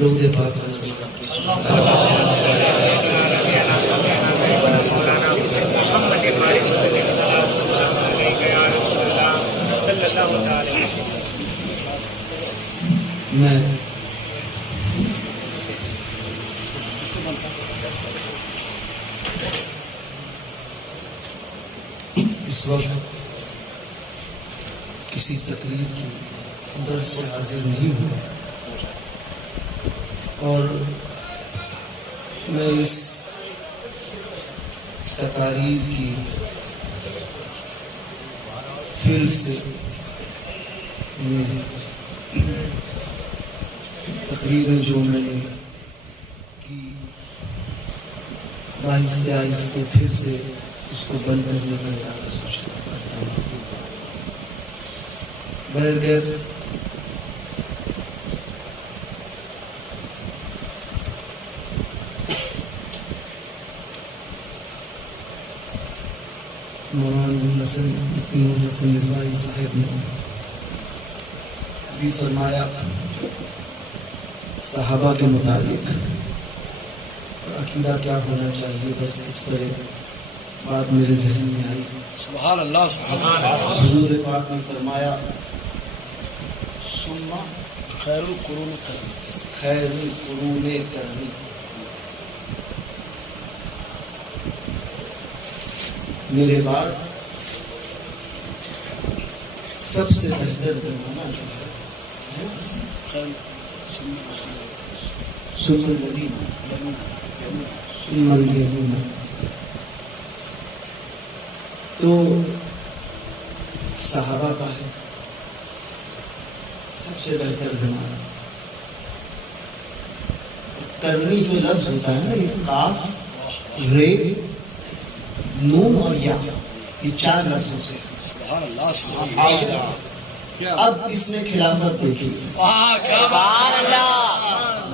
درود پاک میں اس وقت کسی تقریر کی غرض سے حاضر نہیں ہوا اور میں اس تقاریر کی فعل سے تقریریں جو میں نے کی آہستہ آہستہ پھر سے اس کو بند کرنے کا ارادہ سوچتا کرتا ہوں۔ بہرکیف مولانا مفتی حسن رضوی صاحب نے بھی فرمایا صحابہ کے متعلق عقیدہ کیا ہونا چاہیے، بس اس پر بات میرے ذہن میں آئی۔ سبحان اللہ سبحان اللہ۔ حضور پاک نے فرمایا ثم خیر القرون کرنی، خیر القرون کرنی، میرے بعد سب سے بہتر زمانہ جو ہے ثم الذین ثم الیمون، تو صحابہ کا ہے سب سے بہتر زمانہ۔ کرنی جو لفظ ہوتا ہے نا، یہ کاف، رے، نون اور یا، یہ چار لفظوں سے۔ سبحان اللہ سبحان اللہ۔ اب اس میں خلافت دیکھیے،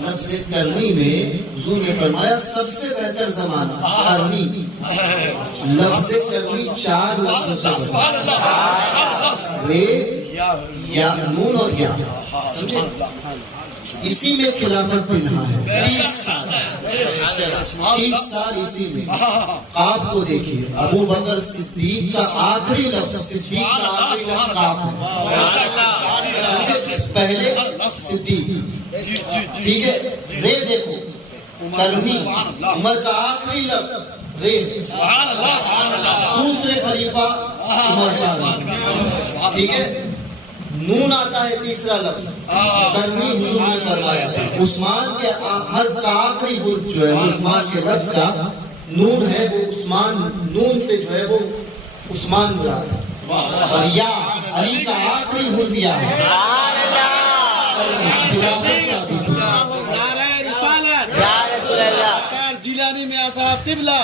لفظ کرنی میں حضور نے فرمایا سب سے بہتر زمانہ کرنی، لفظ کرنی چار لفظوں سے، رے، یا، نون اور یا، سمجھے؟ اسی میں خلافت پنہا ہے، 30 سال اسی میں۔ قاف کو دیکھیے، ابو بکر صدیق کا آخری لفظ، صدیق کا آخری لفظ قاف ہے، پہلے صدیق، ٹھیک ہے؟ رے دیکھو، کرنی، عمر کا آخری لفظ رے، دوسرے خلیفہ عمر کا، ٹھیک ہے؟ نون آتا ہے تیسرا لفظ، کرنی حضور نے فرمایا۔ عثمان کے حرف کا آخری حرف جو ہے عثمان کے لفظ کا نون ہے، وہ عثمان، نون سے جو ہے وہ عثمان مراد ہے، اور یا علی کا آخری حرف یا ہے۔ نعرہ رسالت جیلانی میں صاحب قبلہ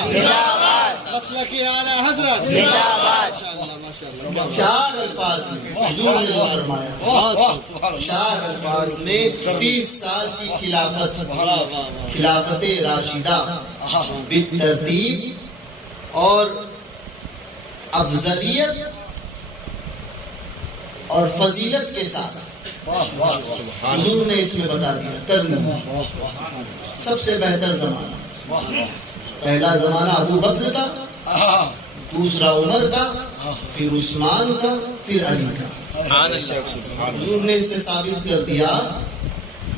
مسلک اعلی حضرت، چار الفاظ میں حضور نے فرمایا، چار الفاظ میں 30 سال کی خلافت، خلافت راشدہ بالترتیب اور افضلیت اور فضیلت کے ساتھ حضور نے اس میں بتا دیا کرنی سب سے بہتر زمانہ۔ پہلا زمانہ ابو بکر کا، دوسرا عمر کا، پھر عثمان کا، پھر علی کا۔ حضور نے اس سے ثابت کر دیا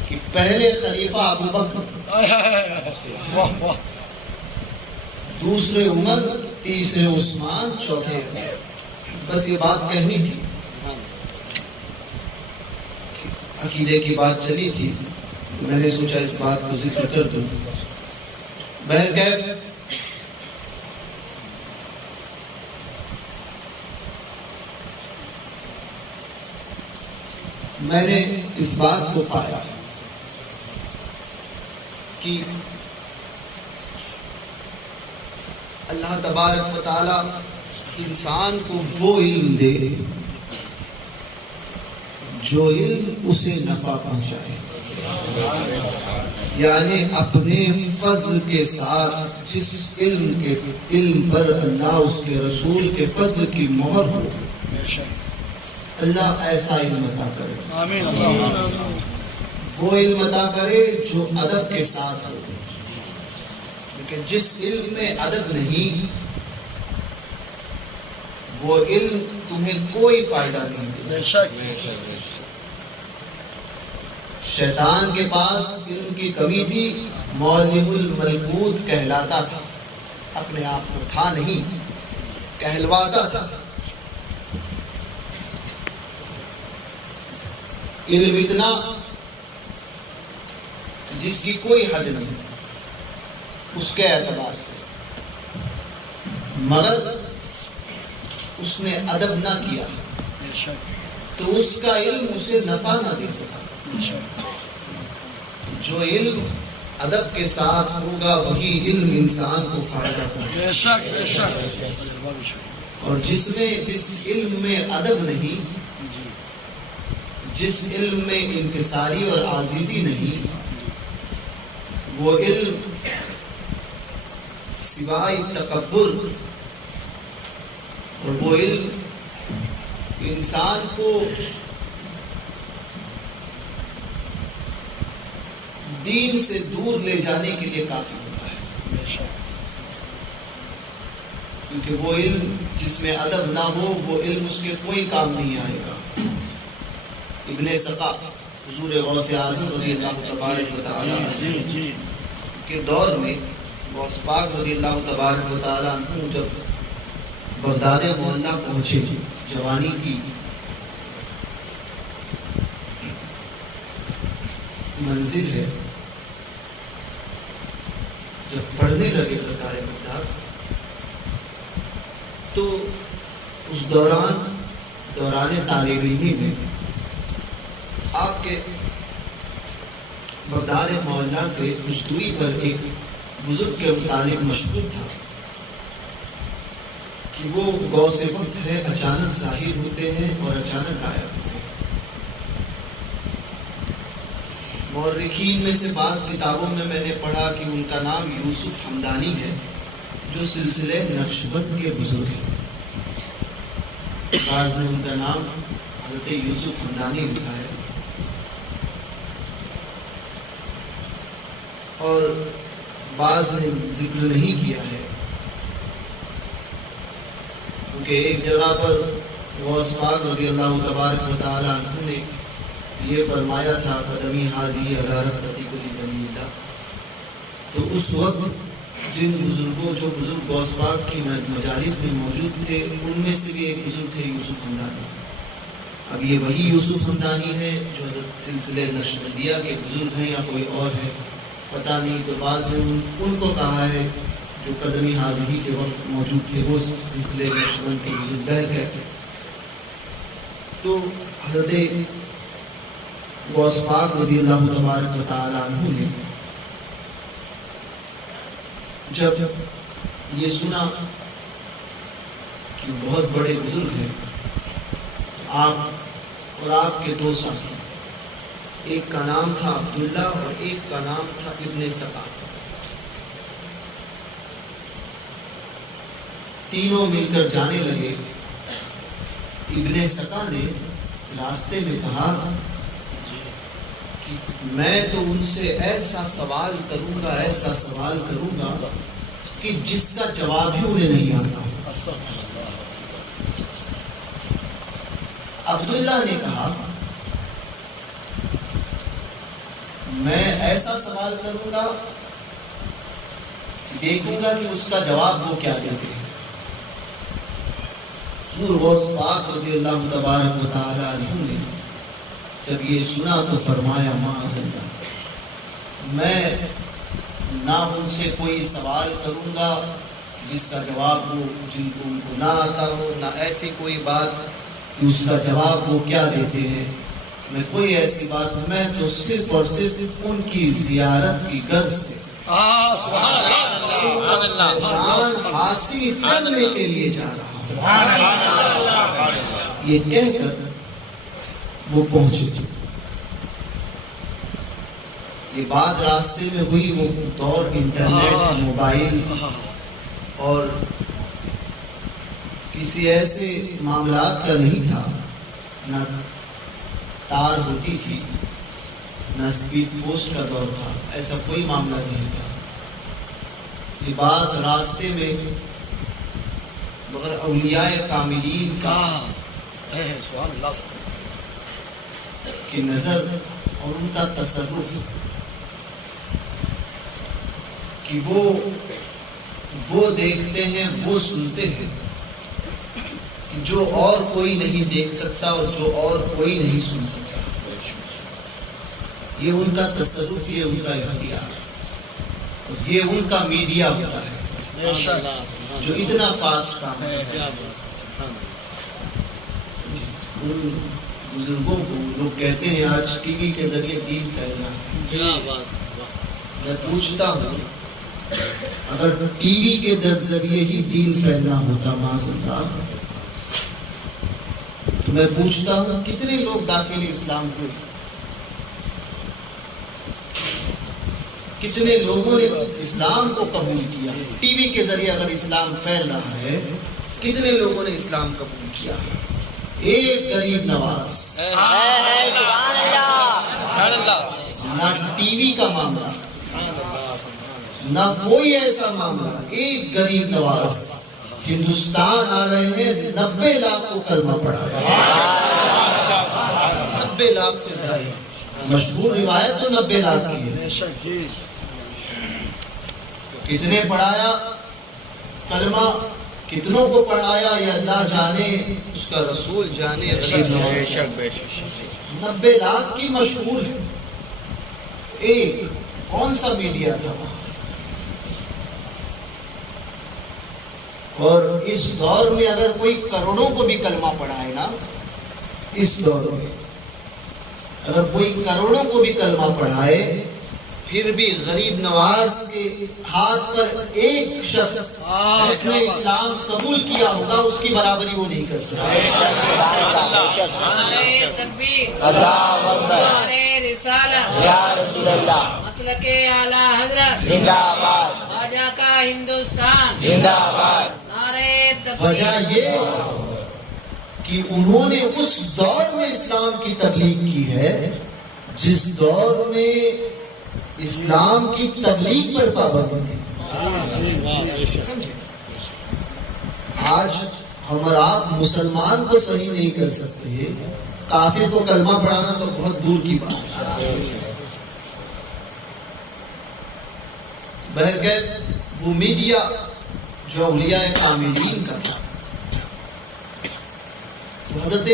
کہ پہلے خلیفہ ابو بکر، دوسرے عمر، تیسرے عثمان، چوتھے علی۔ بس یہ بات کہنی تھی، عقیدے کی بات چلی تھی تو میں نے سوچا اس بات کو ذکر کر دوں۔ بہرکیف میں نے اس بات کو پایا کہ اللہ تبارک و تعالی انسان کو وہ علم دے جو علم اسے نفع پہنچائے، یعنی اپنے فضل کے ساتھ جس علم پر اللہ اس کے رسول کے فضل کی مہر ہو، اللہ ایسا علم عطا کرے۔ وہ علم عطا کرے جو ادب کے ساتھ ہو، لیکن جس علم میں ادب نہیں وہ علم تمہیں کوئی فائدہ نہیں دے بے سکتا۔ شک شیطان کے پاس علم کی کمی تھی، معلم الملکوت کہلاتا تھا، اپنے آپ کو تھا نہیں، کہلواتا تھا۔ علم اتنا جس کی کوئی حد نہیں اس کے اعتبار سے، مگر اس نے ادب نہ کیا بے شک تو اس کا علم اسے نفع نہ دے سکا۔ بے شک جو علم ادب کے ساتھ ہوگا وہی علم انسان کو فائدہ پہنچے، بے شک بے شک اور جس علم میں ادب نہیں، جی جس علم میں انکساری اور عاجزی نہیں، وہ علم سوائے تکبر، اور وہ علم انسان کو دین سے دور لے جانے کے لیے کافی ہوتا ہے، بے شک کیونکہ وہ علم جس میں ادب نہ ہو وہ علم اس کے کوئی کام نہیں آئے گا۔ ابن سقا حضور غوث اعظم رضی اللہ تبارک و تعالی جی جی کے دور میں غوث پاک رضی اللہ تبارک و تعالی عنہ جب بغداد معلیٰ پہنچے، جوانی کی منزل ہے، جب پڑھنے لگے سرکار بغداد تو اس دوران طالب علمی میں آپ کے بغداد معلیٰ سے کچھ دوری پر ایک بزرگ کے متعلق مشہور تھا کہ وہ غوث وقت ہے، اچانک ظاہر ہوتے ہیں اور اچانک غائب ہوتے ہیں۔ مورخین میں سے بعض کتابوں میں نے پڑھا کہ ان کا نام یوسف حمدانی ہے، جو سلسلے نقشبند کے بزرگ ہیں۔ بعض نے ان کا نام حضرت یوسف حمدانی لکھا ہے، اور بعض نے ذکر نہیں کیا ہے، کیونکہ ایک جگہ پر غوث پاک رضی اللہ تبارک و تعالی عنہ نے یہ فرمایا تھا قدمی حاضی عدالت کلی جمیلہ، تو اس وقت جن بزرگوں جو بزرگ غوث پاک کی مجالس میں موجود تھے ان میں سے بھی ایک بزرگ تھے یوسف حمدانی۔ اب یہ وہی یوسف حمدانی ہے جو حضرت سلسلے نقشبندیہ کے بزرگ ہیں یا کوئی اور ہے پتہ نہیں، تو بعض نے ان کو کہا ہے جو قدمی حاضری کے وقت موجود تھے، وہ سلسلے نقشبند کے بزرگ گئے تھے۔ تو حضرت غوث پاک رضی اللہ تبارک و تعالی عنہ نے جب یہ سنا کہ بہت بڑے بزرگ ہیں، آپ اور آپ کے دو ساتھی، ایک کا نام تھا عبداللہ اور ایک کا نام تھا ابن سقا، تینوں مل کر جانے لگے۔ ابن سقا نے راستے میں کہا کہ میں تو ان سے ایسا سوال کروں گا کہ جس کا جواب ہی انہیں نہیں آتا۔ عبداللہ نے کہا میں ایسا سوال کروں گا، دیکھوں گا کہ اس کا جواب وہ کیا دیتے ہیں۔ حضور غوث پاک رضی اللہ تبارک و تعالی عنہ نے جب یہ سنا تو فرمایا معاذ اللہ، میں نہ ان سے کوئی سوال کروں گا جس کا جواب وہ جن کو ان کو نہ آتا ہو، نہ ایسی کوئی بات کہ اس کا جواب وہ کیا دیتے ہیں، میں کوئی ایسی بات، میں تو صرف اور صرف ان کی زیارت کی غرض سے حاصل کرنے کے لیے جا رہا ہوں۔ یہ کہہ کر وہ پہنچے۔ یہ بات راستے میں ہوئی، وہ دور انٹرنیٹ، موبائل اور کسی ایسے معاملات کا نہیں تھا، نہ تار ہوتی تھی، نہ اسپیڈ پوسٹ کا دور تھا، ایسا کوئی معاملہ نہیں تھا. یہ بات راستے میں مگر اولیاء کاملین کا سبحان اللہ کی نظر اور ان کا تصرف کہ وہ دیکھتے ہیں، وہ سنتے ہیں جو اور کوئی نہیں دیکھ سکتا اور جو اور کوئی نہیں سن سکتا. یہ ان کا تصرف، یہ ان کا اختیار، اور یہ ان کا میڈیا ہوتا ہے جو اتنا فاسٹ کام ہے. ان بزرگوں کو لوگ کہتے ہیں آج ٹی وی کے ذریعے دین پھیل رہا ہے. میں پوچھتا ہوں اگر ٹی وی کے ذریعے ہی دین پھیلنا ہوتا معاذ اللہ، تو میں پوچھتا ہوں کتنے لوگ داخل اسلام ہوئے؟ کتنے لوگوں نے اسلام کو قبول کیا؟ ٹی وی کے ذریعے اگر اسلام پھیل رہا ہے، کتنے لوگوں نے اسلام قبول کیا؟ ایک غریب نواز. نہ ٹی وی کا معاملہ، نہ کوئی ایسا معاملہ. ایک غریب نواز ہندوستان آ رہے ہیں، 90 لاکھ کو کلمہ پڑھا، 90 لاکھ سے زیادہ. مشہور روایت تو 90 لاکھ کی ہے. کتنے پڑھایا کلمہ، کتنوں کو پڑھایا یہ اللہ جانے، اس کا رسول جانے. 90 لاکھ کی مشہور ہے. ایک کون سا میڈیا تھا وہاں؟ اور اس دور میں اگر کوئی کروڑوں کو بھی کلمہ پڑھائے نا، اس دور میں اگر کوئی کروڑوں کو بھی کلمہ پڑھائے، پھر بھی غریب نواز کے ہاتھ پر ایک شخص جس نے اسلام قبول کیا ہوگا، اس کی برابری وہ نہیں کر سکتا. اللہ اکبر، رسالت یا رسول اللہ، مسلک اعلی حضرت زندہ باد، خواجہ کا ہندوستان زندہ باد. وجہ یہ کہ انہوں نے اس دور میں اسلام کی تبلیغ کی ہے جس دور میں اسلام کی تبلیغ پر پابندی تھی. آج ہم اور آپ مسلمان کو صحیح نہیں کر سکتے، کافر کو کلمہ پڑھانا تو بہت دور کی بات ہے. بہرکیف وہ میڈیا جو اولیاء کاملین کا تھا، حضرت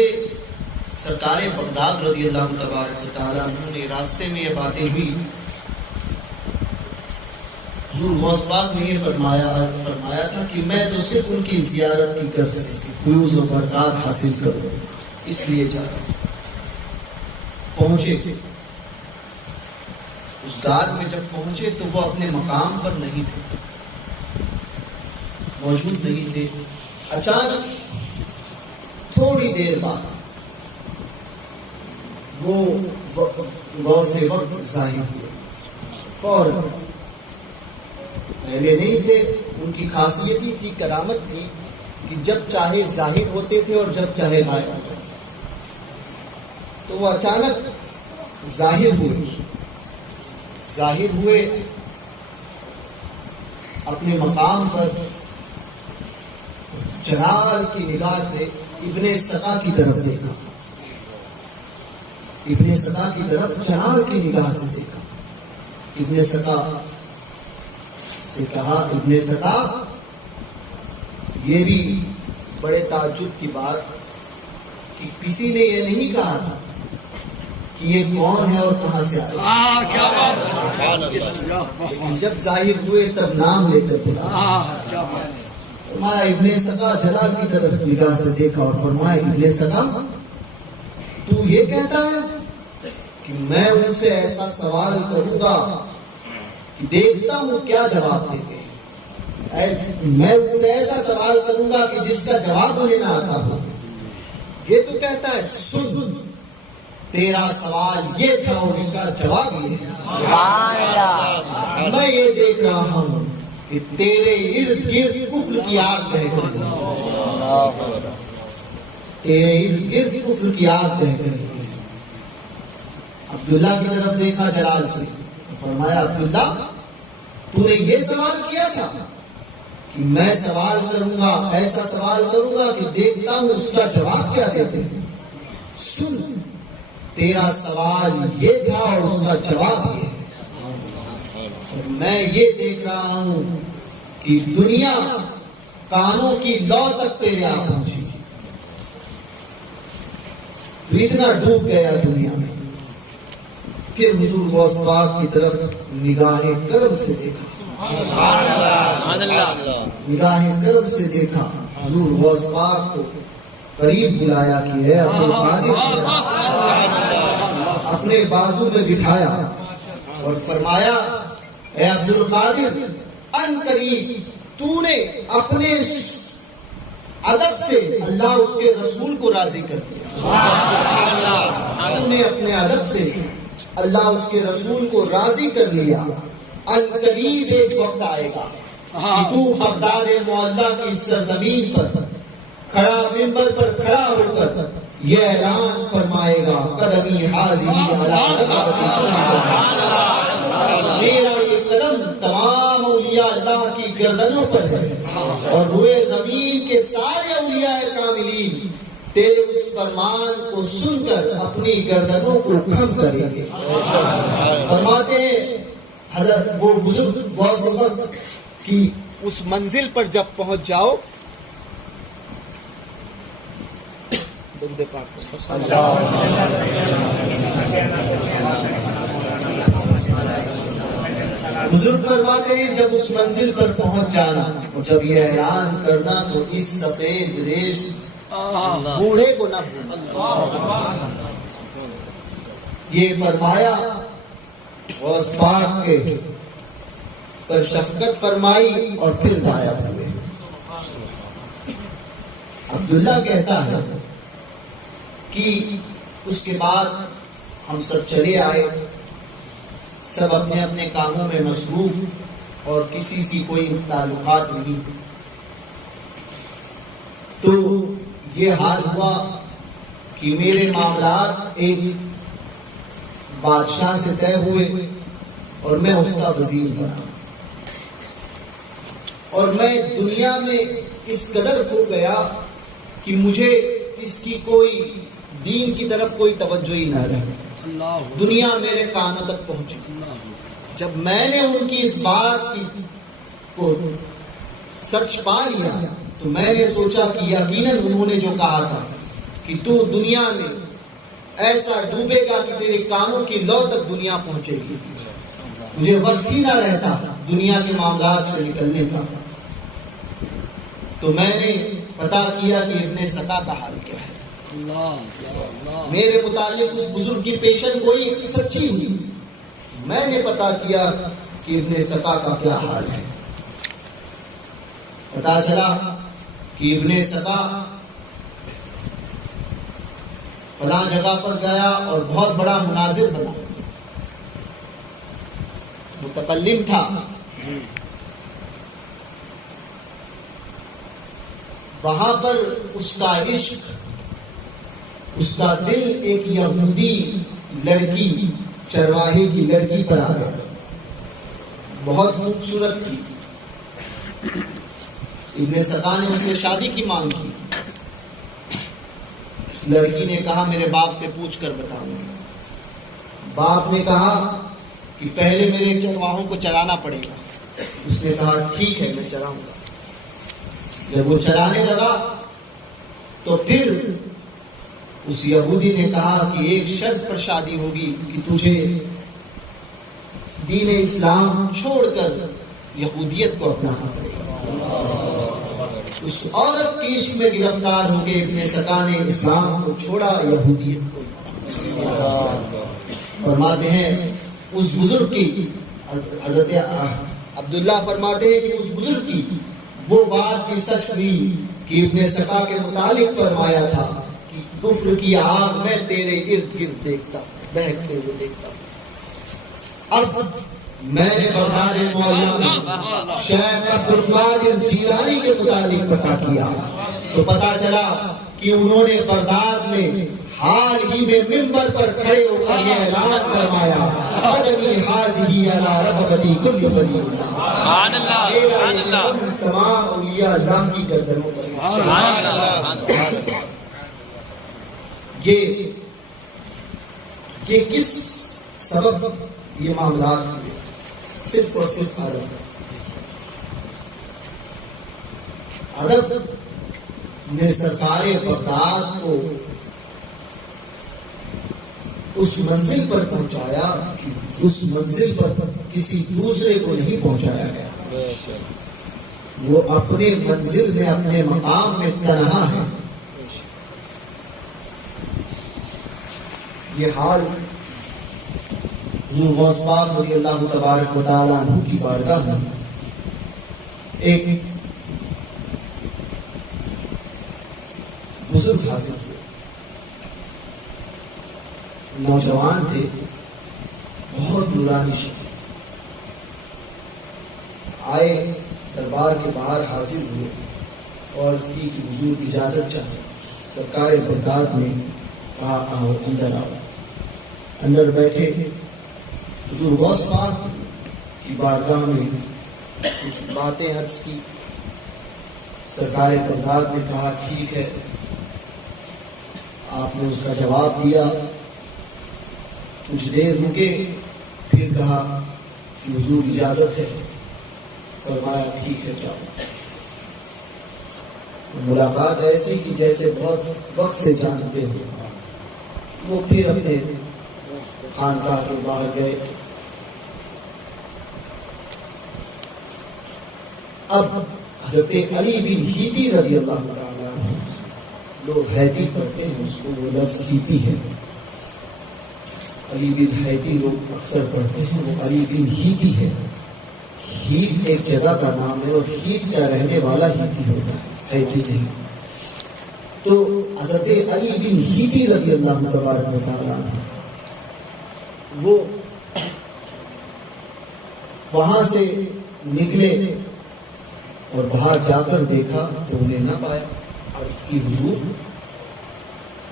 سرکار بغداد رضی اللہ تبارک و تعالیٰ عنہ نے راستے میں یہ باتیں ہوئی. حضور غوث پاک نے یہ فرمایا تھا کہ میں تو صرف ان کی زیارت کی غرض سے فیوز و برکات حاصل کروں، اس لیے جا رہا ہوں. پہنچے اس غار میں، جب پہنچے تو وہ اپنے مقام پر نہیں تھے، موجود نہیں تھے. اچانک تھوڑی دیر بعد وہ غوث وقت ظاہر ہوئے. اور پہلے نہیں تھے. ان کی خاصیت ہی تھی، کرامت تھی کہ جب چاہے ظاہر ہوتے تھے اور جب چاہے غائب ہوتے تھے. تو وہ اچانک ظاہر ہوئے اپنے مقام پر، جلال کی نگاہ سے ابن سقا کی طرف دیکھا، ابن سقا کی طرف جلال کی نگاہ سے دیکھا. ابن سقا سے کہا، ابن سقا یہ بھی بڑے تعجب کی بات کہ کسی نے یہ نہیں کہا تھا کہ یہ کون ہے اور کہاں سے آیا. لیکن جب ظاہر ہوئے تب نام لے کر بلایا. فرمایا ابن سقا، جلال کی طرف نگاہ سے دیکھا اور فرمایا ابن سقا تو یہ کہتا ہے کہ میں ان سے ایسا سوال کروں گا کہ دیکھتا ہوں کیا جواب دیتے ہیں. میں ان سے ایسا سوال کروں گا کہ جس کا جواب انہیں نہ آتا ہو. یہ تو کہتا ہے سن، تیرا سوال یہ تھا اور اس کا جواب یہ ہے. میں یہ دیکھ رہا ہوں کہ تیرے ارد گرد کفر کی آگ بہہ کر، تیرے ارد گرد کفر کی آگ بہہ کر. اب عبداللہ کی طرف دیکھا جلال سے، فرمایا عبداللہ تو نے یہ سوال کیا تھا کہ میں سوال کروں گا، ایسا سوال کروں گا کہ دیکھتا ہوں اس کا جواب کیا دیتے ہیں۔ سن، تیرا سوال یہ تھا اور اس کا جواب یہ ہے۔ میں یہ دیکھ رہا ہوں کہ دنیا کانوں کی لو تک تیرے یہاں پہنچی، تو اتنا ڈوب گیا دنیا میں۔ پھر حضور غوث پاک کی طرف نگاہ کرم سے دیکھا، نگاہ کرم سے دیکھا، حضور غوث پاک کو قریب بلایا کہ ہے عبدالقادر، اپنے بازو میں بٹھایا اور فرمایا اے عبدالقادر، ان قریب تو نے اپنے ادب سے اللہ اس کے رسول کو راضی کر دیا، تو نے اپنے ادب سے اللہ اس کے رسول کو راضی کر لیا۔ ان قریب ایک وقت آئے گا کہ تو بغداد معلیٰ کی سرزمین پر کھڑا، منبر پر کھڑا ہو کر یہ اعلان فرمائے گا، قدمی حاضری علی رغبتی میرا یہ قدم تمام اولیاء اللہ کی گردنوں پر ہے، اور روئے زمین کے سارے اولیاء کاملین تیرے اس فرمان کو سن کر اپنی گردنوں کو خم کریں گے۔ فرماتے ہیں حضرت وہ بزرگ غوث پاک کہ اس منزل پر جب پہنچ جاؤ، درود پاک بزرگ فرماتے ہیں جب اس منزل پر پہنچ جانا اور جب یہ اعلان کرنا تو اس سفید ریش بوڑھے کو نہ بھولنا۔ یہ فرمایا، غوث پاک کے پر شفقت فرمائی اور پھر غائب ہوئے۔ عبداللہ کہتا ہے کہ اس کے بعد ہم سب چلے آئے، سب اپنے اپنے کاموں میں مصروف اور کسی کی کوئی تعلقات نہیں۔ تو یہ حال ہوا کہ میرے معاملات ایک بادشاہ سے طے ہوئے اور میں اس کا وزیر بنا، اور میں دنیا میں اس قدر کھو گیا کہ مجھے اس کی کوئی دین کی طرف کوئی توجہ ہی نہ رہی۔ دنیا میرے کانوں تک پہنچی۔ جب میں نے ان کی اس بات کو سچ پا لیا تو میں نے سوچا کہ یقیناً انہوں نے جو کہا تھا کہ تو دنیا میں ایسا ڈوبے گا کہ تیرے کانوں کی لو تک دنیا پہنچے گی، مجھے وقت ہی نہ رہتا دنیا کے معاملات سے نکلنے کا۔ تو میں نے پتا کیا کہ ابن سقا کا حال کیا ہے۔ میرے متعلق اس بزرگ کی پیشن گوئی سچی ہوئی، میں نے پتا کیا کہ ابن سقا کا کیا حال ہے۔ پتا چلا کہ ابن سقا فلاں جگہ پر گیا اور بہت بڑا مناظر بنا، متکلم تھا۔ وہاں پر اس کا عشق، اس کا دل ایک یہودی لڑکی، چرواہے کی لڑکی پر آ گیا، بہت خوبصورت تھی۔ ابن سقا نے اس سے شادی کی مانگ کی۔ اس لڑکی نے کہا میرے باپ سے پوچھ کر بتاؤں۔ باپ نے کہا کہ پہلے میرے چرواہوں کو چرانا پڑے گا۔ اس نے کہا ٹھیک ہے میں چراؤں گا۔ جب وہ چرانے لگا تو پھر اس یہودی نے کہا کہ ایک شرط پر شادی ہوگی کہ تجھے دین اسلام چھوڑ کر یہودیت کو اپنانا پڑے گا۔ اس عورت کی عشق میں گرفتار ہو کے ابن سقا نے اسلام کو چھوڑا، یہودیت کو فرماتے ہیں اس بزرگ کی، حضرت عبداللہ فرماتے ہیں کہ اس بزرگ کی وہ بات بھی سچ ہوئی کہ ابن سقا کے متعلق فرمایا تھا کہ کفر کی آگ میں تیرے ارد گرد دیکھتا، بہکتے ہوئے دیکھتا۔ اب میں نے بغداد معلیٰ میں شیخ عبدالقادر جیلانی کے متعلق پتا کیا تو پتا چلا کہ انہوں نے بغداد میں حال ہی میں منبر پر کھڑے ہو کر یہ اعلان فرمایا قدمی حاضی علی رغبتی کل ولی اللہ، سبحان اللہ سبحان اللہ تمام اولیاء اللہ کی گردنوں پر سبحان اللہ یہ کس سبب یہ معاملات ہوئے؟ صرف اور صرف ادب نے سرکار بغداد کو اس منزل پر پہنچایا، اس منزل پر کسی دوسرے کو نہیں پہنچایا گیا، وہ اپنے منزل میں اپنے مقام میں تنہا ہے۔ یہ حال حضور غوث پاک رضی اللہ تبارک و تعالیٰ عنہ کی بارگاہ میں ایک بزرگ حاضر تھے، نوجوان تھے، بہت نورانی شکل، آئے دربار کے باہر حاضر ہوئے اور اس کی حضور اجازت چاہتے، سرکار بغداد نے کہا آؤ اندر آؤ، اندر بیٹھے، حضور غوث پاک کی بارگاہ میں کچھ باتیں عرض کی، سرکار بغداد نے کہا ٹھیک ہے، آپ نے اس کا جواب دیا، کچھ دیر رکے، پھر کہا کہ حضور اجازت ہے، فرمایا ٹھیک ہے جاؤ۔ ملاقات ایسی کہ جیسے بہت وقت سے جانتے ہو، وہ پھر اپنے خانقاہ کے باہر گئے۔ اب حضرت علی بن ہیتی رضی اللہ تعالیٰ عنہ، لوگ ہیتی پڑھتے ہیں اس کو، وہ لفظ ہیتی ہے، علی بن ہیتی لوگ اکثر پڑھتے ہیں، وہ علی بن ہیتی ہے۔ ہیت ایک جگہ کا نام ہے اور ہیت کا رہنے والا ہیتی ہوتا ہے، ہیتی نہیں۔ تو حضرت علی بن ہیتی رضی اللہ تبارک و تعالیٰ عنہ وہ وہاں سے نکلے اور باہر جا کر دیکھا تو انہیں نہ پایا، عرض کی حضور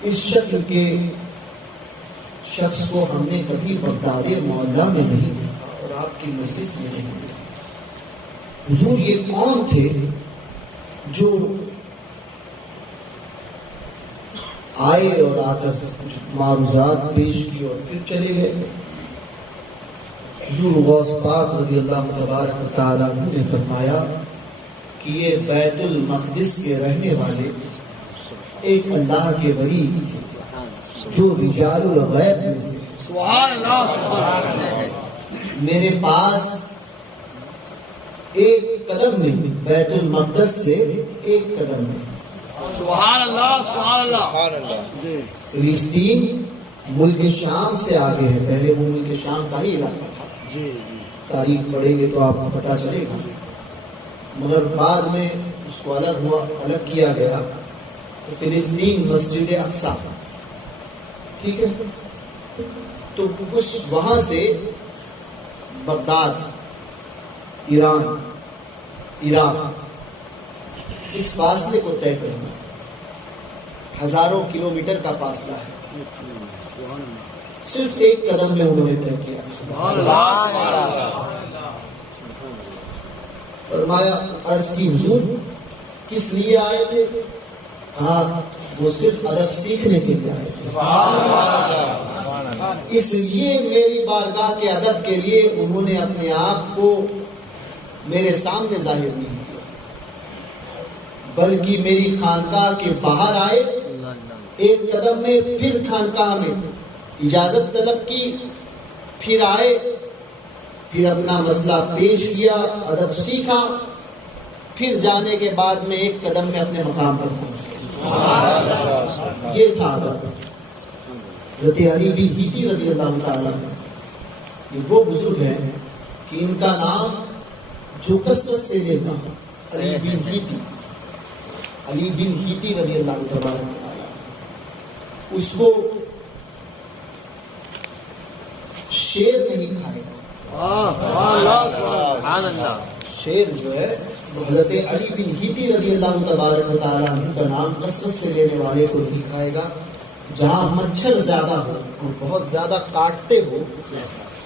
اس شکل کے شخص کو ہم نے کبھی بغداد معلیٰ میں نہیں دیکھا اور آپ کی مجلس میں نہیں دیکھا، حضور یہ کون تھے جو آئے اور آ کر کچھ معروضات پیش کی اور پھر چلے گئے؟ حضور غوث پاک رضی اللہ تبارک و تعالیٰ عنہ نے فرمایا کہ یہ بیت المقدس کے رہنے والے ایک اللہ کے ولی جو رجال الغیب میں سے سبحان اللہ سبحان اللہ میرے پاس ایک قدم نہیں، بیت المقدس سے ایک قدم نہیں، سبحان اللہ سبحان اللہ فلسطین ملک شام سے آگے ہے، پہلے وہ ملک شام کا ہی علاقہ تھا، تاریخ پڑھیں گے تو آپ کو پتہ چلے گا، مگر بعد میں اس کو الگ کیا گیا، تو فلسطین مسجد اقصی، ٹھیک ہے، تو اس وہاں سے بغداد، ایران، عراق، اس فاصلے کو طے کرنا ہزاروں کلومیٹر کا فاصلہ ہے، صرف ایک قدم میں انہوں نے طے کیا۔ فرمایا عرض کی حضور کس لیے آئے تھے؟ کہا وہ صرف ادب سیکھنے کے لیے آئے تھے، اس لیے میری بارگاہ کے ادب کے لیے انہوں نے اپنے آپ کو میرے سامنے ظاہر نہیں کیا، بلکہ میری خانقاہ کے باہر آئے، ایک قدم میں پھر خانقاہ میں اجازت طلب کی، پھر آئے، پھر اپنا مسئلہ پیش کیا، ادب سیکھا، پھر جانے کے بعد میں ایک قدم میں اپنے مقام پر پہنچ گیا۔ یہ تھا ادب۔ حضرت علی بن ہیتی رضی اللہ تعالیٰ عنہ یہ وہ بزرگ ہیں کہ ان کا نام جو کثرت سے لیتا علی بن ہیتی، علی بن ہیتی رضی اللہ تعالیٰ اس کو شیر نہیں کھائے گا، شیر جو ہے وہ حضرت علی بن ہیتی رضی اللہ تبارک و تعالیٰ عنہ کا نام کثرت سے لینے والے کو نہیں کھائے گا، جہاں مچھر زیادہ ہو اور بہت زیادہ کاٹتے ہو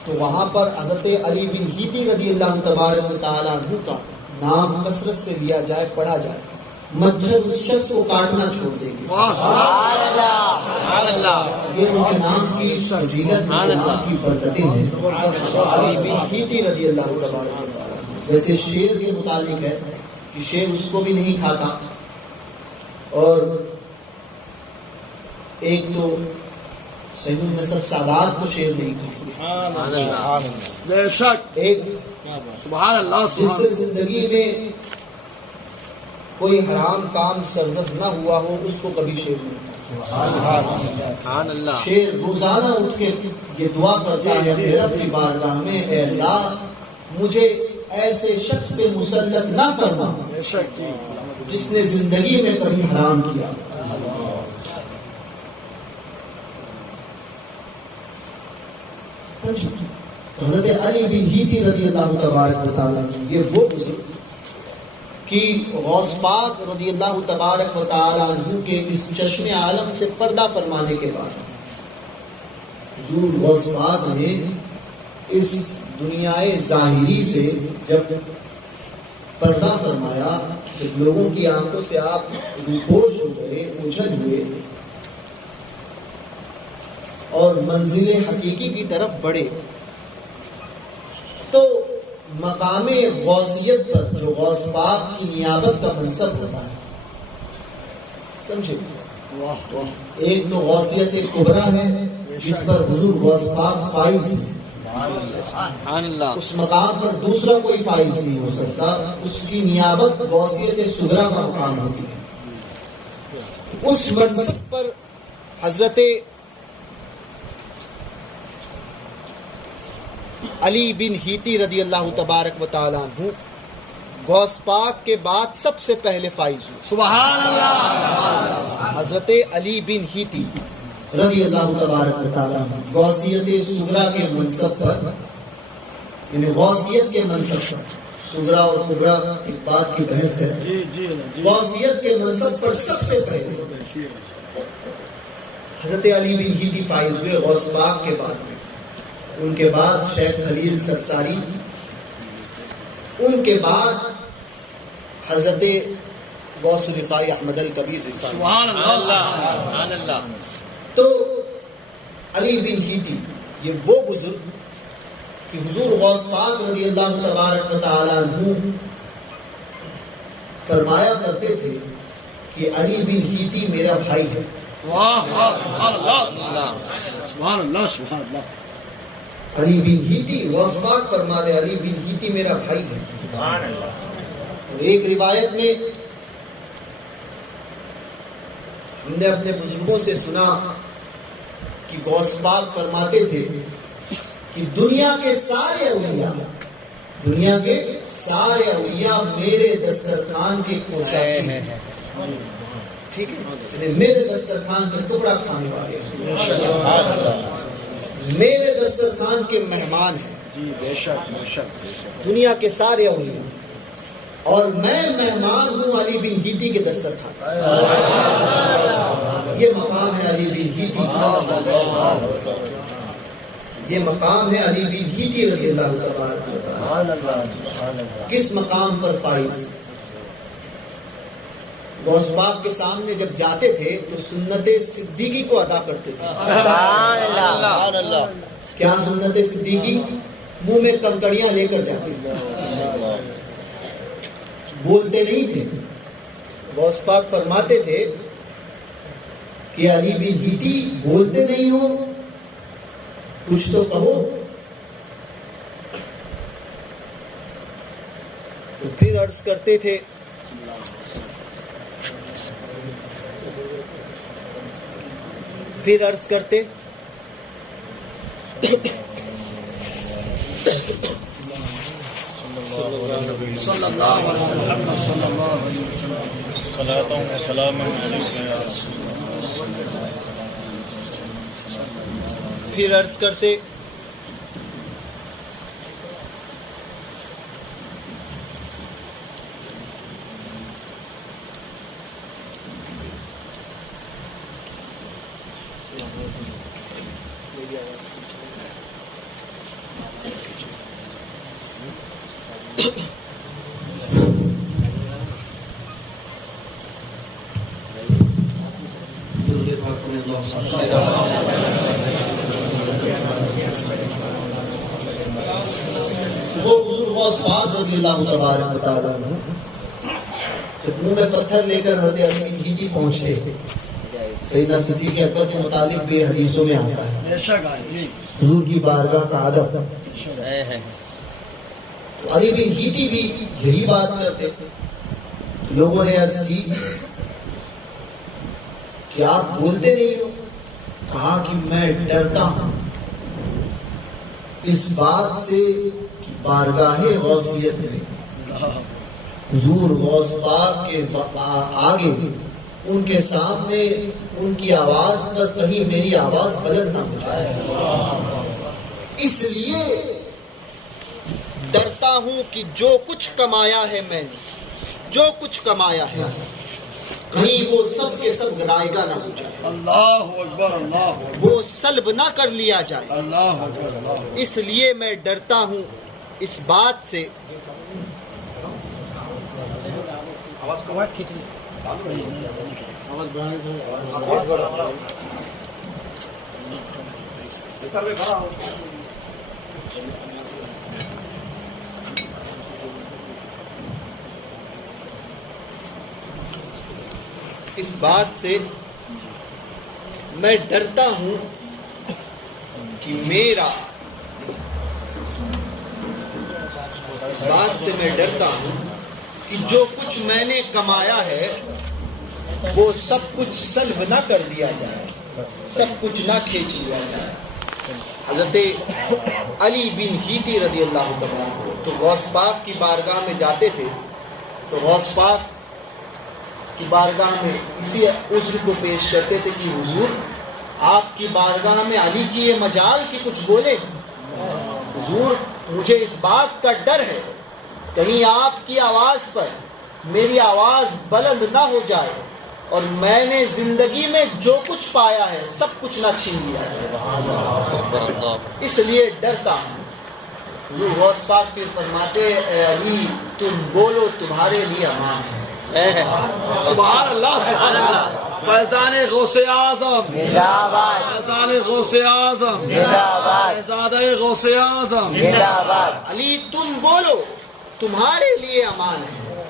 تو وہاں پر حضرت علی بن ہیتی رضی اللہ تبارک و تعالیٰ عنہ کا نام کثرت سے لیا جائے، پڑھا جائے، مچھر اس شخص کو کاٹنا چھوڑ دیں گے۔ سبحان اللہ یہ ان کے نام کی فضیلت، ان کے نام کی برکتیں ہیں۔ علی بن ہیتی رضی اللہ تبارک و تعالیٰ عنہ۔ ویسے شیر کے متعلق ہے کہ شیر اس کو بھی نہیں کھاتا، اور ایک تو صحیح نسب سادات کو شیر نہیں کھاتا، بے شک ایک سبحان اللہ جس سبحان سے زندگی میں کوئی حرام کام سرزد نہ ہوا ہو اس کو کبھی شیر نہیں کھاتا۔ سبحان اللہ شیر روزانہ اٹھ کے یہ دعا کرتا ہے کہ رب کی بارگاہ میں اے اللہ مجھے ایسے شخص پہ مسلط نہ فرما جس نے زندگی میں کبھی حرام کیا۔ حضرت علی بن ہیتی رضی اللہ تبارک و تعالیٰ یہ وہ بزرگ کہ غوث پاک رضی اللہ تبارک و تعالیٰ عنہ کے اس چشم عالم سے پردہ فرمانے کے بعد حضور غوث پاک نے اس دنیائے ظاہری سے جب پردہ فرمایا کہ لوگوں کی آنکھوں سے آپ روپوش ہو گئے، اجھل ہوئے اور منزل حقیقی کی طرف بڑھے، تو مقام غوثیت پر جو غوث پاک کی نیابت کا منصب ہوتا ہے، سمجھے، ایک تو غوثیت کبریٰ ہے جس پر حضور غوث پاک فائز ہے، سبحان اللہ اس مقام پر دوسرا کوئی فائز نہیں ہو سکتا، اس کی نیابت غوثیت صغریٰ کا مقام ہوتی ہے۔ اس منصب پر حضرت علی بن ہیتی رضی اللہ تبارک و تعالیٰ عنہ غوث پاک کے بعد سب سے پہلے فائز ہوئے۔ سبحان اللہ حضرت علی بن ہیتی رضی اللہ تبارک و تعالیٰ عنہ غوثیت صغریٰ کے منصب پر، یعنی غوثیت کے منصب پر، صغریٰ اور کبریٰ ایک بات کی بحث ہے، غوثیت کے منصب پر سب سے پہلے حضرت علی بن ہیتی فائز ہوئے غوث پاک کے بعد میں، ان کے بعد شیخ خلیل سرساری، ان کے بعد حضرت غوث رفاعی احمد الکبیر رفاعی۔ سبحان اللہ سبحان اللہ تو علی بن ہیتی یہ وہ بزرگ کہ حضور غوث پاک رضی اللہ تبارک و تعالیٰ عنہ فرمایا کرتے تھے کہ علی بن ہیتی میرا بھائی ہے۔ واہ واہ سبحان اللہ سبحان اللہ سبحان اللہ علی بن ہیتی، غوث پاک فرما رہے علی بن ہیتی میرا بھائی ہے۔ اور ایک روایت میں ہم نے اپنے بزرگوں سے سنا کہ غوث پاک فرماتے تھے کہ دنیا کے سارے اولیاء میرے دسترخوان کے کوشاں ہیں، ٹھیک ہے، میرے دسترخوان سے ٹکڑا کھانے والے ہیں، میرے دسترخوان کے مہمان ہیں، جی بے شک دنیا کے سارے اولیاء، اور میں مہمان ہوں علی بن ہیتی کے دسترخوان۔ یہ مقام ہے علی بن ہیتی کا، یہ مقام ہے علی بن ہیتی رضی اللہ تبارک و تعالی۔ کس مقام پر فائز؟ غوث پاک کے سامنے جب جاتے تھے تو سنت صدیقی کو ادا کرتے تھے۔ سبحان اللہ کیا سنت صدیقی؟ منہ میں کنکڑیاں لے کر جاتے تھے، بولتے نہیں تھے۔ غوث پاک فرماتے تھے کہ علی بن ہیتی بولتے نہیں ہو، کچھ تو کہو۔ تو پھر عرض کرتے تھے صلی اللہ علیہ محمد صلی اللہ علیہ وسلم صلاۃ و سلام علیک یا رسول پھر عرض کرتے وہ حضور غوث پاک رضی اللہ تبارک و تعالیٰ عنہ جب منہ میں پتھر لے کر حضرت علی بن ہیتی پہنچتے سیدنا صدیق اکبر کے متعلق بھی حدیثوں میں آتا ہے حضور کی بارگاہ کا ادب. علی بن ہیتی بھی یہی بات کرتے. لوگوں نے عرض کی کہ آپ بولتے نہیں ہو. کہا کہ میں ڈرتا ہوں اس بات سے کہ بارگاہ غوثیت میں حضور غوث پاک کے آگے ان کے سامنے ان کی آواز پر کہیں میری آواز بلند نہ ہو جائے. اس لیے ڈرتا ہوں کہ جو کچھ کمایا ہے میں نے جو کچھ کمایا ہے کہیں وہ سب کے سب ذرائع نہ ہو جائے. اللہ اکبر اللہ وہ سلب نہ کر لیا جائے. اللہ اکبر اللہ. اس لیے میں ڈرتا ہوں اس بات سے اس بات سے میں ڈرتا ہوں کہ میرا اس بات سے میں ڈرتا ہوں کہ جو کچھ میں نے کمایا ہے وہ سب کچھ سلب نہ کر دیا جائے سب کچھ نہ کھینچ لیا جائے. حضرت علی بن ہیتی رضی اللہ عنہ تو غوث پاک کی بارگاہ میں جاتے تھے تو غوث پاک کی بارگاہ میں اسی عذر کو پیش کرتے تھے کہ حضور آپ کی بارگاہ میں علی کی یہ مجال کہ کچھ بولے. حضور مجھے اس بات کا ڈر ہے کہیں آپ کی آواز پر میری آواز بلند نہ ہو جائے اور میں نے زندگی میں جو کچھ پایا ہے سب کچھ نہ چھین لیا جائے. اس لیے ڈرتا ہوں. حضور غوث پاک پھر فرماتے اے علی تم بولو تمہارے لیے امان ہے. سبحان اللہ سبحان اللہ. فیضان غوث اعظم زندہ باد. فیضان غوث اعظم زندہ باد. شہزادہ غوث اعظم زندہ باد. علی تم بولو تمہارے لیے امان ہے.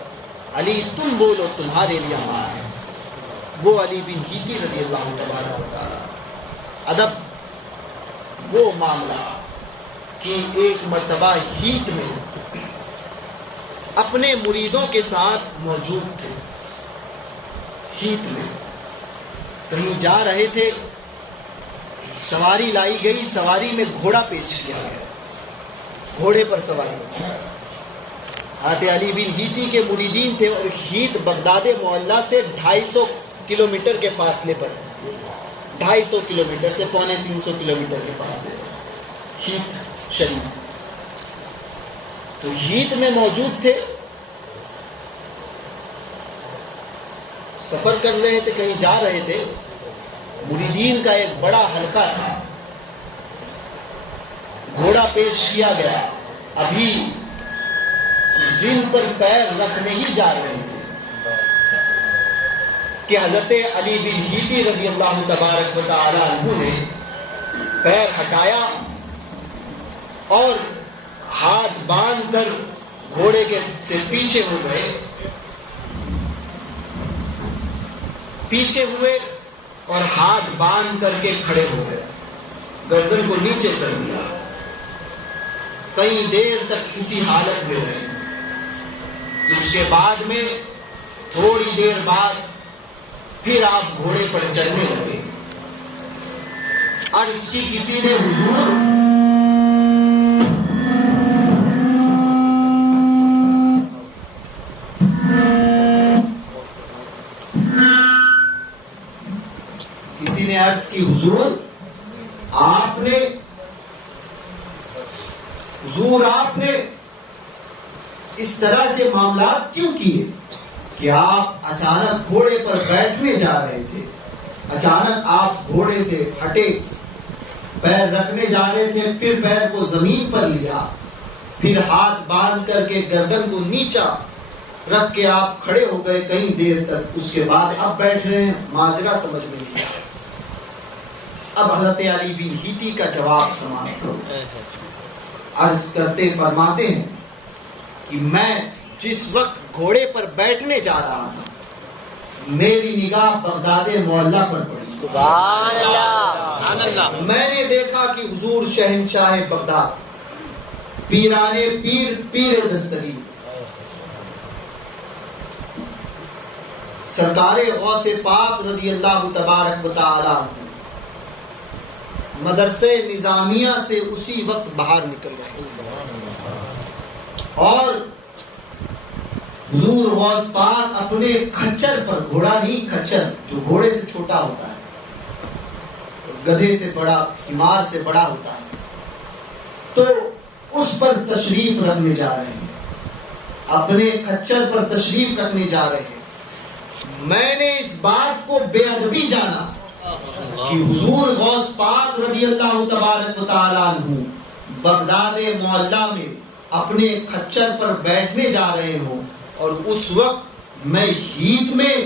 علی تم بولو تمہارے لیے امان ہے. وہ علی بن ہیتی رضی اللہ تبارک و تعالی. ادب وہ معاملہ کہ ایک مرتبہ ہیت میں اپنے مریدوں کے ساتھ موجود تھے. ہیت میں کہیں جا رہے تھے. سواری لائی گئی. سواری میں گھوڑا پیش کیا گیا. گھوڑے پر سواری. حضرت علی بن ہیتی کے مریدین تھے اور ہیت بغداد معلیٰ سے 250 کلومیٹر کے فاصلے پر 250 کلومیٹر سے 250 کلومیٹر کے فاصلے پر ہیت شریف. تو ہیت میں موجود تھے. سفر کر رہے تھے کہیں جا رہے تھے. مریدین کا ایک بڑا حلقہ تھا. گھوڑا پیش کیا گیا. ابھی زن پر پیر رکھنے ہی جا رہے تھے کہ حضرت علی بن ہیتی رضی اللہ تبارک و تعالی عنہ نے پیر ہٹایا اور ہاتھ باندھ کر گھوڑے کے سے پیچھے ہو گئے. پیچھے ہوئے اور ہاتھ باندھ کر کے کھڑے ہو گئے. گردن کو نیچے کر دیا. کئی دیر تک اسی حالت میں رہے. اس کے بعد میں تھوڑی دیر بعد پھر آپ گھوڑے پر چلنے لگے. عرض کی کسی نے حضور کسی نے عرض کی حضور آپ نے اس طرح کے معاملات کیوں کیے کہ آپ اچانک گھوڑے پر بیٹھنے جا رہے تھے اچانک آپ گھوڑے سے ہٹے، پیر رکھنے جا رہے تھے، پھر پیر کو زمین پر لیا، پھر ہاتھ باندھ کر کے گردن کو نیچا رکھ کے آپ کھڑے ہو گئے کئی دیر تک، اس کے بعد اب بیٹھ رہے ہیں، ماجرا سمجھ میں نہیں آیا۔ اب حضرت علی بن ہیتی کا جواب سماعت کرو۔ عرض کرتے فرماتے ہیں کہ میں جس وقت گھوڑے پر بیٹھنے جا رہا تھا، میری نگاہ بغداد معلیٰ پر پڑی۔ سبحان اللہ۔ میں نے دیکھا کہ حضور شہنشاہ بغداد، پیرانے پیر، پیر دستگیر، سرکار غوث پاک رضی اللہ تبارک و تعالی مدرسے نظامیہ سے اسی وقت باہر نکل رہے ہیں، اور حضور غوث پاک اپنے کھچر پر، گھوڑا نہیں کھچر جو گھوڑے سے چھوٹا ہوتا ہے، گدھے سے بڑا، حمار سے بڑا ہوتا ہے، تو اس پر تشریف رکھنے جا رہے ہیں، اپنے کھچر پر تشریف رکھنے جا رہے ہیں۔ میں نے اس بات کو بے ادبی جانا کہ حضور غوث پاک رضی اللہ تبارک و تعالیٰ عنہ بغداد معلیٰ میں اپنے کھچر پر بیٹھنے جا رہے ہوں، اور اس وقت میں ہیت میں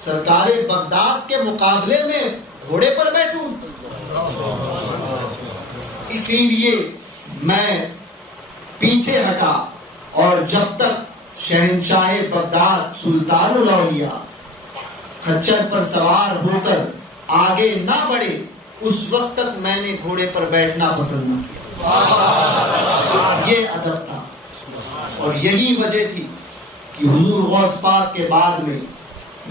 سرکار بغداد کے مقابلے میں گھوڑے پر بیٹھوں۔ اسی لیے میں پیچھے ہٹا، اور جب تک شہنشاہ بغداد سلطان الاولیاء کھچر پر سوار ہو کر آگے نہ بڑھے، اس وقت تک میں نے گھوڑے پر بیٹھنا پسند نہ کیا۔ یہ ادب تھا، اور یہی وجہ تھی کہ حضور غوث پاک کے بعد میں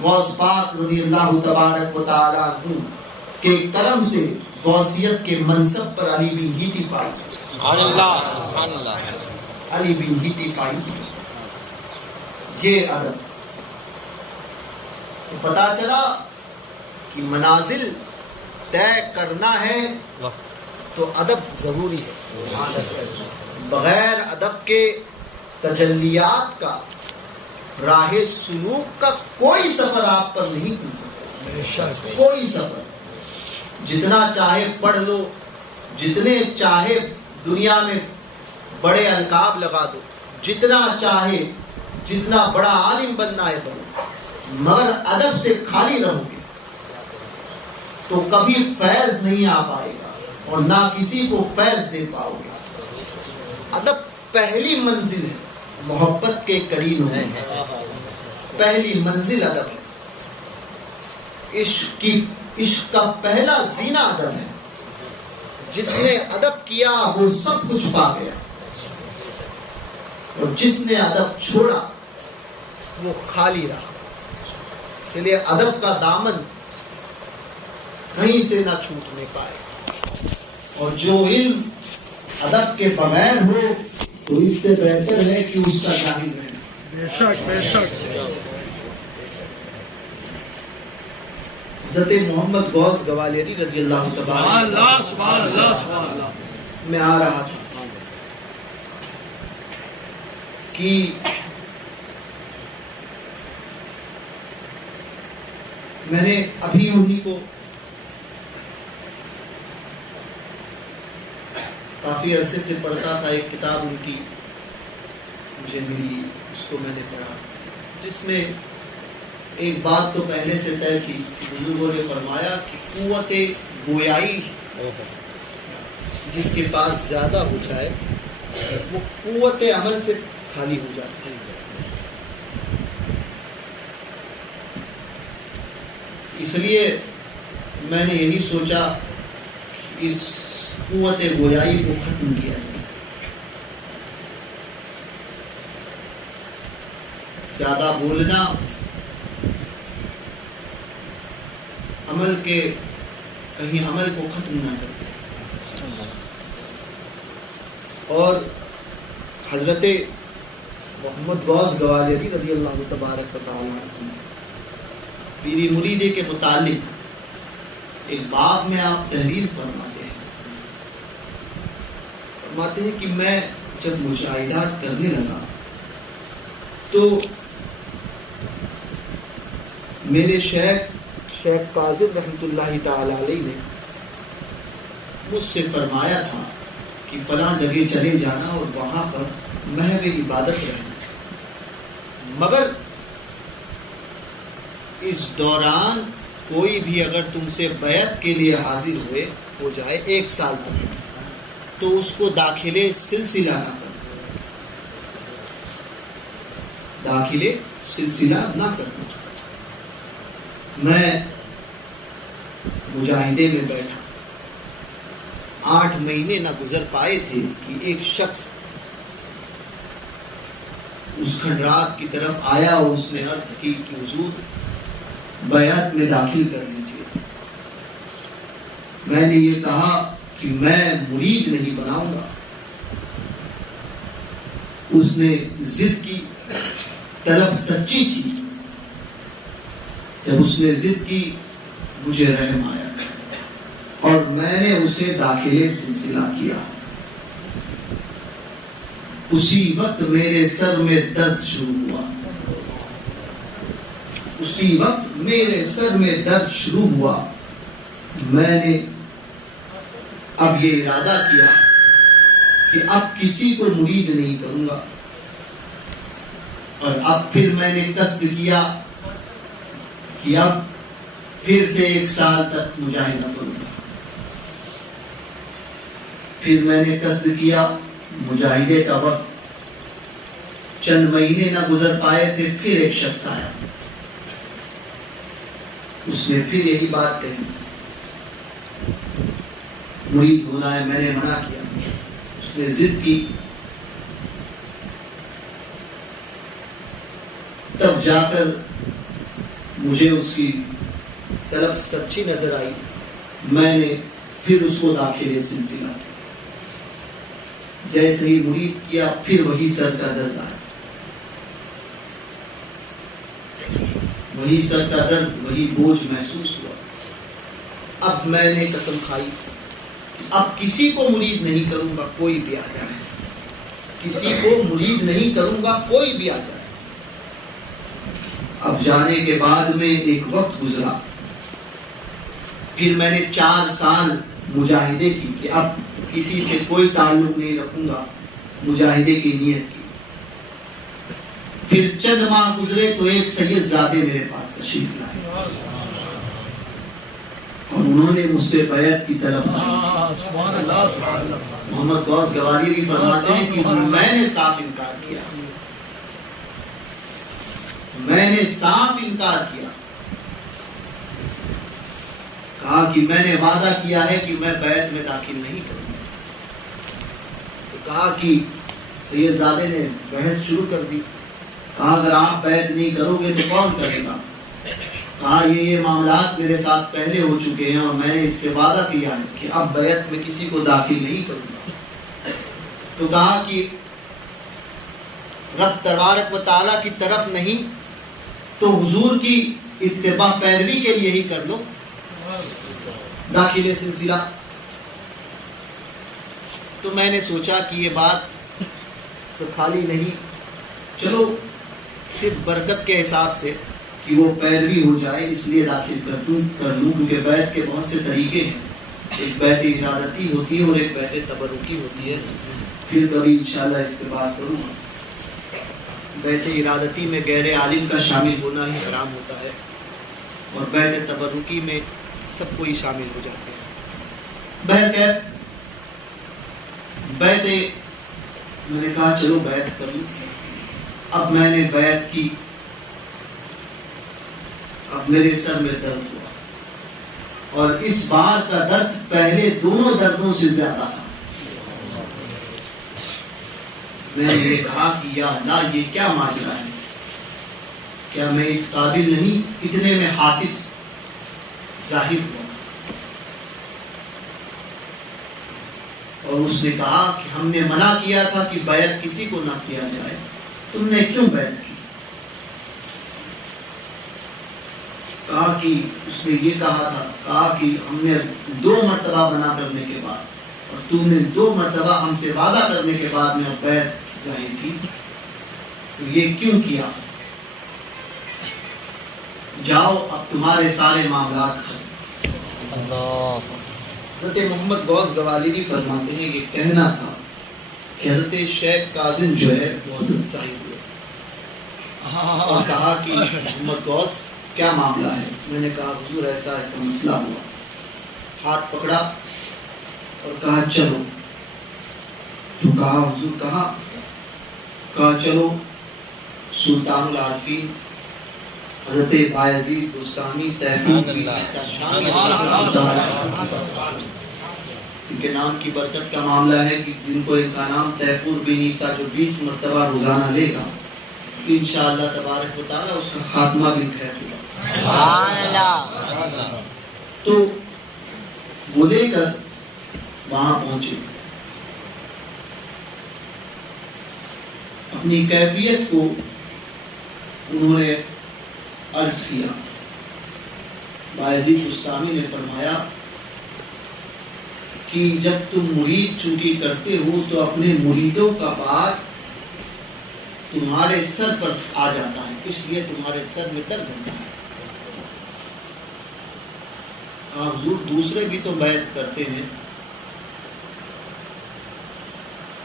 غوث پاک رضی اللہ تبارک و تعالی عنہ کے کرم سے غوثیت کے منصب پر علی بن ہیتی فائز ہوئے۔ سبحان اللہ۔ علی بن ہیتی فائز ہوئے۔ یہ ادب تو پتا چلا کہ منازل طے کرنا ہے تو ادب ضروری ہے۔ بغیر ادب کے تجلیات کا، راہ سلوک کا کوئی سفر آپ پر نہیں کھل سکتا، کوئی سفر۔ جتنا چاہے پڑھ لو، جتنے چاہے دنیا میں بڑے القاب لگا دو، جتنا چاہے جتنا بڑا عالم بننا ہے بنو، مگر ادب سے خالی رہو گے تو کبھی فیض نہیں آ پائے گا، اور نہ کسی کو فیض دے پاؤ گے۔ ادب پہلی منزل ہے محبت کے قرین ہونے، پہلی منزل ادب ہے۔ عشق کا پہلا زینہ ادب ہے۔ جس نے ادب کیا وہ سب کچھ پا گیا، اور جس نے ادب چھوڑا وہ خالی رہا۔ اس لیے ادب کا دامن کہیں سے نہ چھوٹنے پائے، اور جو علم ادب کے بغیر ہو تو اس سے بہتر ہے کہ اس کا جاہل رہنا۔ بے شک بے شک۔ حضرت محمد غوث گوالیری رضی اللہ تبارک سبحان اللہ۔ میں آ رہا تھا کہ میں نے ابھی انہی کو کافی عرصے سے پڑھتا تھا، ایک کتاب ان کی مجھے ملی، اس کو میں نے پڑھا، جس میں ایک بات تو پہلے سے طے تھی، بزرگوں نے فرمایا کہ قوت گویائی جس کے پاس زیادہ ہو جائے وہ قوت عمل سے خالی ہو جاتا ہے۔ اس لیے میں نے یہی سوچا اس قوت گویائی کو ختم کیا جائے، زیادہ بولنا عمل کے کہیں عمل کو ختم نہ کر دے۔ اور حضرت محمد غوث گوالیری رضی اللہ تبارک و تعالی عنہ پیری مریدے کے متعلق ایک باب میں آپ تحریر فرماتے ہیں کہ میں جب مشاہدات کرنے لگا تو میرے شیخ شیخ کاظم رحمۃ اللہ تعالی علیہ نے مجھ سے فرمایا تھا کہ فلاں جگہ چلے جانا اور وہاں پر محو عبادت رہنا، مگر اس دوران کوئی بھی اگر تم سے بیعت کے لیے حاضر ہو جائے 1 سال تک، تو اس کو داخلے سلسلہ نہ کرنا، داخلے سلسلہ نہ کرنا۔ میں مجاہدے میں بیٹھا، 8 مہینے نہ گزر پائے تھے کہ ایک شخص اس کھنڈرات کی طرف آیا اور اس نے عرض کی کہ حضور بیعت میں داخل کر لیجیے۔ میں نے یہ کہا کہ میں مرید نہیں بناؤں گا۔ اس نے ضد کی، طلب سچی تھی، جب اس نے ضد کی مجھے رحم آیا اور میں نے اسے داخلے سلسلہ کیا۔ اسی وقت میرے سر میں درد شروع ہوا، اسی وقت میرے سر میں درد شروع ہوا۔ میں نے اب یہ ارادہ کیا کہ اب کسی کو مرید نہیں کروں گا، اور اب پھر میں نے قصد کیا کہ اب پھر سے 1 سال تک مجاہدہ کروں گا۔ پھر میں نے قصد کیا، مجاہدے کا وقت چند مہینے نہ گزر پائے تھے، پھر ایک شخص آیا، اس نے پھر یہی بات کہی، مرید ہونا ہے۔ میں نے منع کیا، اس نے ضد کی، تب جا کر مجھے اس کی طلب سچی نظر آئی۔ میں نے پھر اس کو داخلے سلسلہ کیا۔ جیسے ہی مرید کیا، پھر وہی سر کا درد آیا، وہی سر کا درد، وہی بوجھ محسوس ہوا۔ اب میں نے قسم کھائی، اب کسی کو مرید نہیں کروں گا، کوئی بھی آ جائے، کسی کو مرید نہیں کروں گا، کوئی بھی آ جائے۔ اب جانے کے بعد میں ایک وقت گزرا، پھر میں نے 4 سال مجاہدے کی کہ اب کسی سے کوئی تعلق نہیں رکھوں گا، مجاہدے کی نیت کی۔ پھر چند ماہ گزرے تو ایک سید زادے میرے پاس تشریف لائے اور انہوں نے مجھ سے بیعت کی طلب کی۔ محمد غوث گوالیری فرماتے ہیں کہ میں نے صاف انکار کیا، میں نے صاف انکار کیا، کہا کہ میں نے وعدہ کیا ہے کہ میں بیعت میں داخل نہیں کروں گا۔ تو کہا کہ سید زادے نے بحث شروع کر دی، کہا اگر آپ بیعت نہیں کرو گے تو کون کرے گا؟ کہا یہ معاملات میرے ساتھ پہلے ہو چکے ہیں اور میں نے اس سے وعدہ کیا ہے کہ اب بیعت میں کسی کو داخل نہیں کروں گا۔ تو کہا کہ رب تبارک و تعالیٰ کی طرف نہیں تو حضور کی اتباع پیروی کے لیے ہی کر لو داخل سلسلہ۔ تو میں نے سوچا کہ یہ بات تو خالی نہیں، چلو صرف برکت کے حساب سے کہ وہ پیروی ہو جائے اس لیے داخل کر لوں، کیونکہ بیعت کے بہت سے طریقے ہیں، ایک بیعت ارادتی ہوتی ہے اور ایک بیعت تبرکی ہوتی ہے۔ پھر کبھی انشاءاللہ اس پہ بات کروں گا۔ بیعت ارادتی میں غیر عالم کا شامل ہونا ہی حرام ہوتا ہے، اور بیعت تبرکی میں سب کو ہی شامل ہو جاتے ہیں۔ بہرکیف بیعت، میں نے کہا چلو بیعت کر لوں۔ اب میں نے بیعت کی، اب میرے سر میں درد ہوا، اور اس بار کا درد پہلے دونوں دردوں سے زیادہ تھا۔ میں نے کہا کہ یا اللہ یہ کیا ماجرا ہے، کیا میں اس قابل نہیں؟ اتنے میں حاطف ظاہر ہوا اور اس نے کہا کہ ہم نے منع کیا تھا کہ بیعت کسی کو نہ کیا جائے، تم نے کیوں بیعت کی؟ کہا کہ اس نے یہ کہا تھا، کہا کہ ہم نے 2 مرتبہ منع کرنے کے بعد اور تم نے 2 مرتبہ ہم سے وعدہ کرنے کے بعد میں بیعت ظاہر کی، تو یہ کیوں کیا؟ جاؤ اب تمہارے سارے معاملات ختم۔ حضرت محمد غوث گوالیری فرماتے ہیں کہ کہنا تھا کہ حضرت شیخ کاظم جو ہے وہ حضرت صاحب ہوئے اور کہا کہ محمد غوث کیا معاملہ ہے؟ میں نے کہا حضور ایسا ایسا مسئلہ ہوا۔ ہاتھ پکڑا اور کہا چلو، تو کہا حضور کہاں؟ کہا چلو سلطان العارفین حضرت بایزید بستانی تحقیق ان کے نام کی برکت کا معاملہ ہے کہ جن کو ان کا نام تیفور بن عیسیٰ جو 20 مرتبہ روزانہ لے گا انشاءاللہ تبارک و تعالی اس کا خاتمہ بھی خیر ہوگا۔ سبحان اللہ۔ تو وہ لے کر وہاں پہنچے، اپنی کیفیت کو انہوں نے عرض کیا۔ بایزید بستانی نے فرمایا کہ جب تم مرید چوٹی کرتے ہو تو اپنے مریدوں کا بار تمہارے سر پر آ جاتا ہے، اس لیے تمہارے سر میں درد ہوتا ہے۔ حضور دوسرے بھی تو بیعت کرتے ہیں،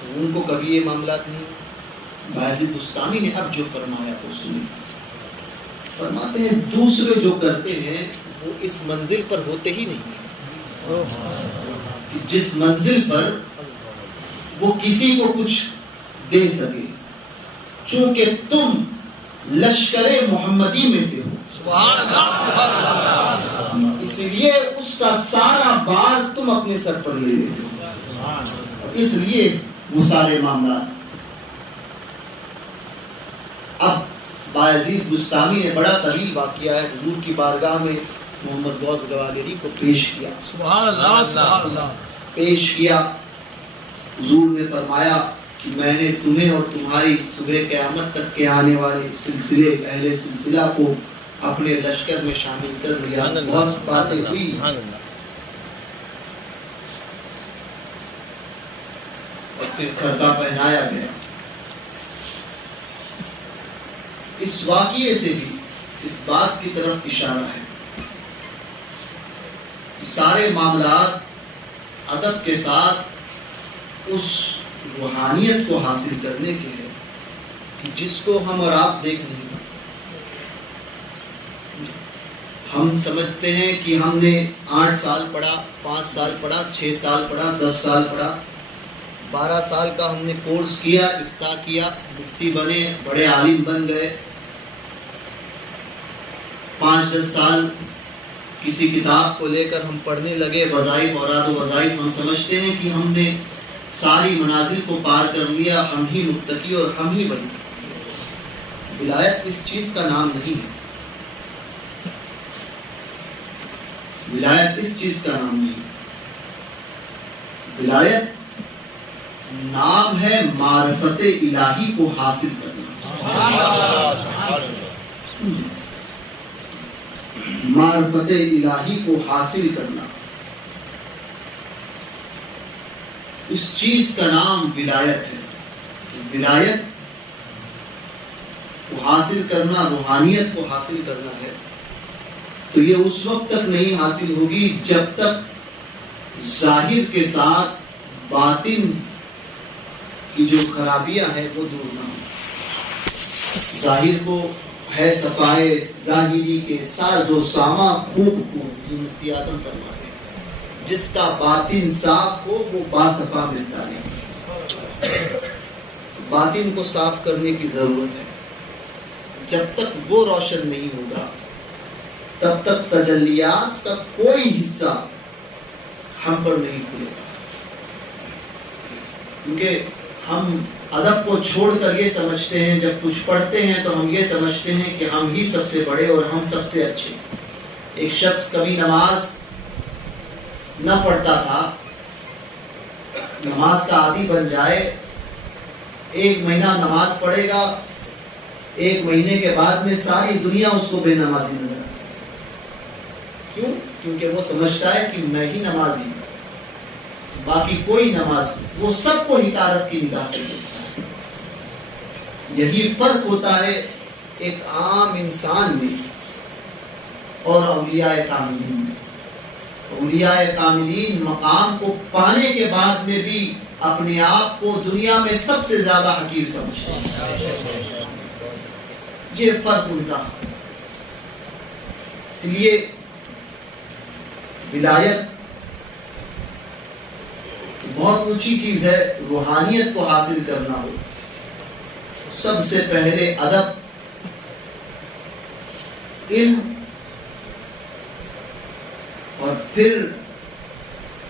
تو ان کو کبھی یہ معاملات نہیں۔ بایزید بستانی نے اب جو فرمایا وہ سنیں، فرماتے ہیں دوسرے جو کرتے ہیں وہ اس منزل پر ہوتے ہی نہیں کہ جس منزل پر وہ کسی کو کچھ دے سکے، چونکہ تم لشکر محمدی میں سے ہو، اس لیے اس کا سارا بار تم اپنے سر پر لے لیتے ہو، اس لیے وہ سارے معاملات۔ اب بایزید بستانی نے بڑا طویل واقعہ ہے حضور کی بارگاہ میں محمد غوث گوالیری کو پیش کیا، سبحان اللہ سبحان اللہ، پیش کیا۔ حضور نے فرمایا کہ میں نے تمہیں اور تمہاری صبح قیامت تک کے آنے والے سلسلے اہل سلسلہ کو اپنے لشکر میں شامل کر لیا۔ بہت باتیں ہوئی، اور پھر خرقہ پہنایا گیا۔ اس واقعے سے بھی اس بات کی طرف اشارہ ہے کہ سارے معاملات ادب کے ساتھ اس روحانیت کو حاصل کرنے کے ہیں کہ جس کو ہم اور آپ دیکھ نہیں پاتے۔ ہم سمجھتے ہیں کہ ہم نے 8 سال پڑھا، 5 سال پڑھا، 6 سال پڑھا، 10 سال پڑھا، 12 سال کا ہم نے کورس کیا، افتاء کیا، مفتی بنے، بڑے عالم بن گئے۔ 5-10 سال کسی کتاب کو لے کر ہم پڑھنے لگے، وظائف اوراد و وظائف، ہم سمجھتے ہیں کہ ہم نے ساری منازل کو پار کر لیا، ہم ہی متقی اور ہم ہی بنے۔ ولایت اس چیز کا نام نہیں ہے، ولایت اس چیز کا نام نہیں ہے۔ ولایت نام ہے معرفت الہی کو حاصل کرنا، معرفت الہی کو حاصل کرنا، اس چیز کا نام ولایت ہے۔ ولایت کو حاصل کرنا، روحانیت کو حاصل کرنا ہے، تو یہ اس وقت تک نہیں حاصل ہوگی جب تک ظاہر کے ساتھ باطن کی جو خرابیاں ہیں وہ دور نہ ہوں۔ ظاہر کو ہے صفائے ظاہری کے ساز و ساما خوب کو، مفتی اعظم فرماتے ہیں جس کا باطن صاف ہو وہ باصفا ملتا نہیں۔ باطن کو صاف کرنے کی ضرورت ہے، جب تک وہ روشن نہیں ہوگا تب تک تجلیات کا کوئی حصہ ہم پر نہیں کھلے گا، کیونکہ ہم ادب کو چھوڑ کر یہ سمجھتے ہیں، جب کچھ پڑھتے ہیں تو ہم یہ سمجھتے ہیں کہ ہم ہی سب سے بڑے اور ہم سب سے اچھے۔ ایک شخص کبھی نماز نہ پڑھتا تھا، نماز کا عادی بن جائے، 1 مہینہ نماز پڑھے گا، 1 مہینے کے بعد میں ساری دنیا اس کو بے نمازی نظر آتی۔ کیوں؟ کیونکہ وہ سمجھتا ہے کہ میں ہی نمازی ہوں، باقی کوئی نماز، وہ سب کو حقارت کی نگاہ سے دیکھتا ہے۔ یہی فرق ہوتا ہے ایک عام انسان میں اور اولیاء کاملین میں۔ اولیاء کاملین مقام کو پانے کے بعد میں بھی اپنے آپ کو دنیا میں سب سے زیادہ حقیر سمجھتے ہیں۔ یہ فرق ان کا۔ اس لیے ولایت بہت اونچی چیز ہے۔ روحانیت کو حاصل کرنا ہو، سب سے پہلے ادب، علم، اور پھر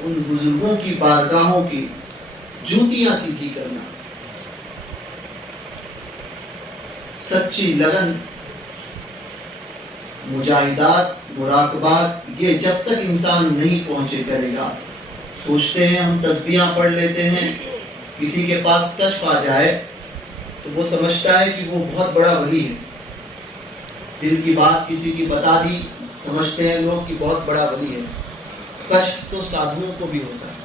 ان بزرگوں کی بارگاہوں کی جوتیاں سیدھی کرنا، سچی لگن، مجاہدات، مراقبات، یہ جب تک انسان نہیں پہنچے کرے گا۔ سوچتے ہیں ہم تسبیحاں پڑھ لیتے ہیں، کسی کے پاس کشف آ جائے تو وہ سمجھتا ہے کہ وہ بہت بڑا ولی ہے، دل کی بات کسی کی بتا دی، سمجھتے ہیں لوگ کہ بہت بڑا ولی ہے۔ کشف تو سادھوؤں کو بھی ہوتا ہے،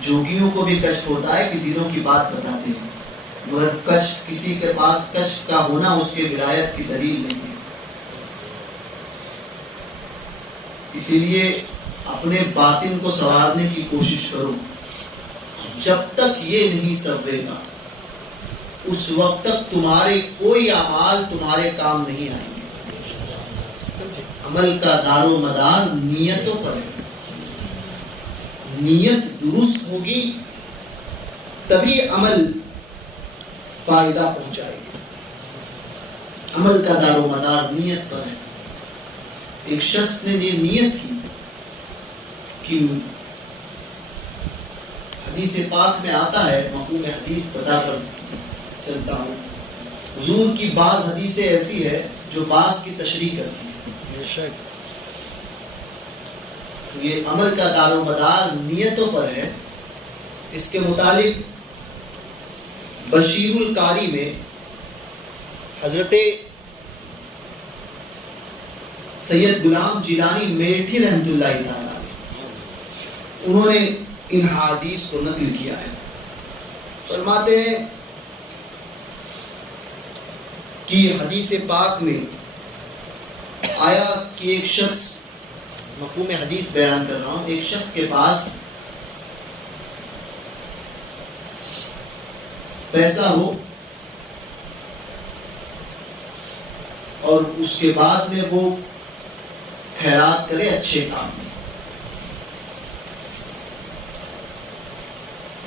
جوگیوں کو بھی کشف ہوتا ہے کہ دلوں کی بات بتاتے ہیں، مگر کشف، کسی کے پاس کشف کا ہونا اس کے ولایت کی دلیل نہیں ہے۔ اسی لیے اپنے باطن کو سنوارنے کی کوشش کرو، جب تک یہ نہیں سنورے گا اس وقت تک تمہارے کوئی اعمال تمہارے کام نہیں آئیں گے۔ عمل کا دار و مدار نیتوں پر ہے، نیت درست ہوگی تبھی عمل فائدہ پہنچائے گا۔ عمل کا دار و مدار نیت پر ہے۔ ایک شخص نے یہ نیت کی کہ حدیث پاک میں آتا ہے، مفہوم حدیث بتا کر چلتا ہوں، حضور کی بعض حدیثیں ایسی ہے جو بعض کی تشریح کرتی ہیں۔ یہ عمل کا دار و مدار نیتوں پر ہے۔ اس کے متعلق بشیر القاری میں حضرت سید غلام جیلانی میٹھی رحمۃ اللہ تعالی انہوں نے ان حدیث کو نقل کیا ہے۔ فرماتے ہیں کہ حدیث پاک میں آیا کہ ایک شخص، مفہوم حدیث بیان کر رہا ہوں، ایک شخص کے پاس پیسہ ہو اور اس کے بعد میں وہ خیرات کرے اچھے کام میں۔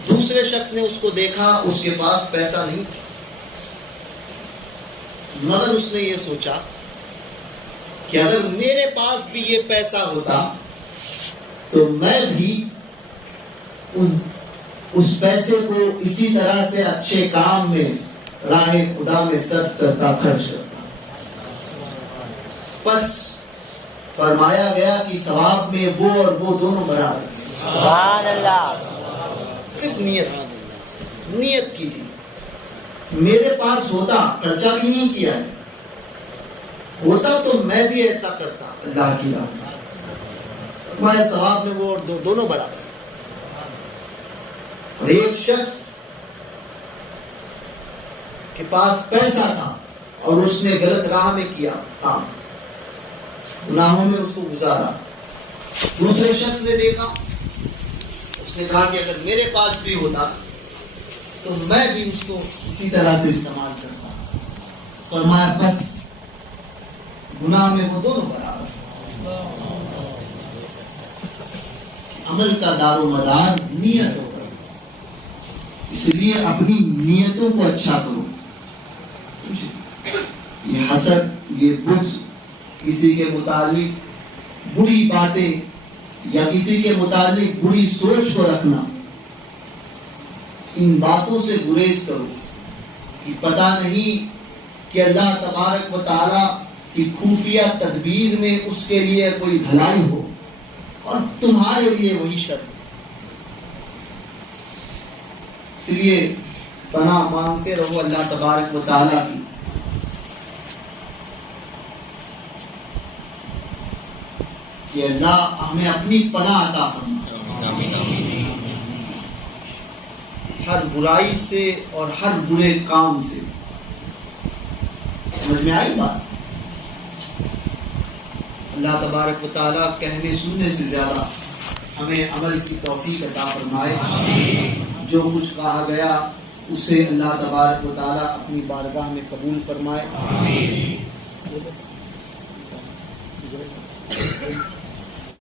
دوسرے شخص نے اس کو دیکھا، اس کے پاس پیسہ نہیں تھا، مگر اس نے یہ سوچا کہ اگر میرے پاس بھی یہ پیسہ ہوتا تو میں بھی اس پیسے کو اسی طرح سے اچھے کام میں، راہ خدا میں صرف کرتا، خرچ کرتا۔ پس فرمایا گیا کہ ثواب میں وہ اور وہ دونوں برابر ہیں۔ سبحان اللہ۔ صرف نیت کی تھی، میرے پاس ہوتا، خرچہ بھی نہیں کیا ہے، ہوتا تو میں بھی ایسا کرتا اللہ کی راہ میں، میں ثواب میں وہ اور دونوں برابر۔ اور ایک شخص کے پاس پیسہ تھا اور اس نے غلط راہ میں کیا کام، گناہوں میں اس کو گزارا۔ دوسرے شخص نے دیکھا، اس نے کہا کہ اگر میرے پاس بھی ہوتا تو میں بھی اس کو اسی طرح سے استعمال کرتا۔ فرمایا بس گناہ میں وہ دونوں برابر۔ عمل کا دار و مدار نیتوں پر، اس لیے اپنی نیتوں کو اچھا کرو۔ یہ حسد، یہ بغض، کسی کے متعلق بری باتیں یا کسی کے متعلق بری سوچ کو رکھنا، ان باتوں سے گریز کرو کہ پتہ نہیں کہ اللہ تبارک و تعالی کی خفیہ تدبیر میں اس کے لیے کوئی بھلائی ہو اور تمہارے لیے وہی شر۔ اس لیے پناہ مانگتے رہو اللہ تبارک و تعالی کی۔ کہ اللہ ہمیں اپنی پناہ عطا فرما، ہر برائی سے اور ہر برے کام سے۔ سمجھ میں آئی بات؟ اللہ تبارک و تعالیٰ کہنے سننے سے زیادہ ہمیں عمل کی توفیق عطا فرمائے. جو کچھ کہا گیا اسے اللہ تبارک و تعالیٰ اپنی بارگاہ میں قبول فرمائے.